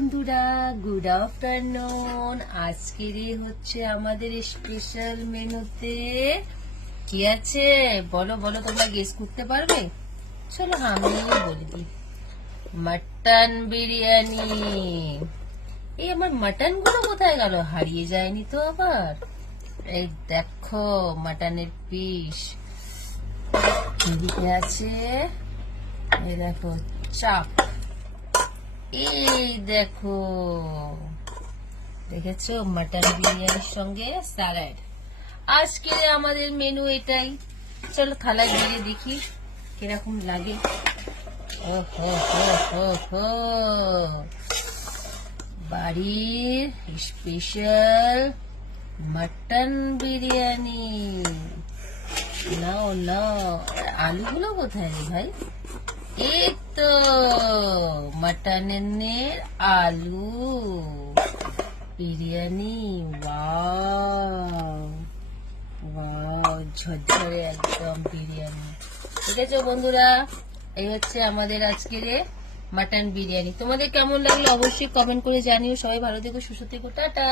বন্ধুরা, good afternoon. আজকের হচ্ছে আমাদের স্পেশাল মেনুতে কি আছে বলো বলো, তোমরা গেস করতে পারবে? চলো আমিও বলে দিই, মাটন বিরিয়ানি। এই আমার মাটন গুলো কোথায় গেল? হারিয়ে যায়নি তো আবার? এই দেখো মাটনের পিস, এদিকে আছে এই দেখো চাপ, এই দেখো দেখেছো মাটন বিরিয়ানির সঙ্গে স্যালাড। আজকে আমাদের মেনু এটাই। চলো থালায় দিয়ে দেখি কিরকম লাগে। ও হো হো হো হো, বাড়ির স্পেশাল মাটন বিরিয়ানি। নাও নাও, আলুগুলো কোথায় রে ভাই? এই তো মাটনের আলু বিরিয়ানি। ওয়াও ওয়াও, ঝরঝরে একদম বিরিয়ানি। ঠিক আছে বন্ধুরা, এই হচ্ছে আমাদের আজকের মাটন বিরিয়ানি। তোমাদের কেমন লাগলো অবশ্যই কমেন্ট করে জানিও। সবাই ভালো থেকো, সুস্থ থেকো, টাটা।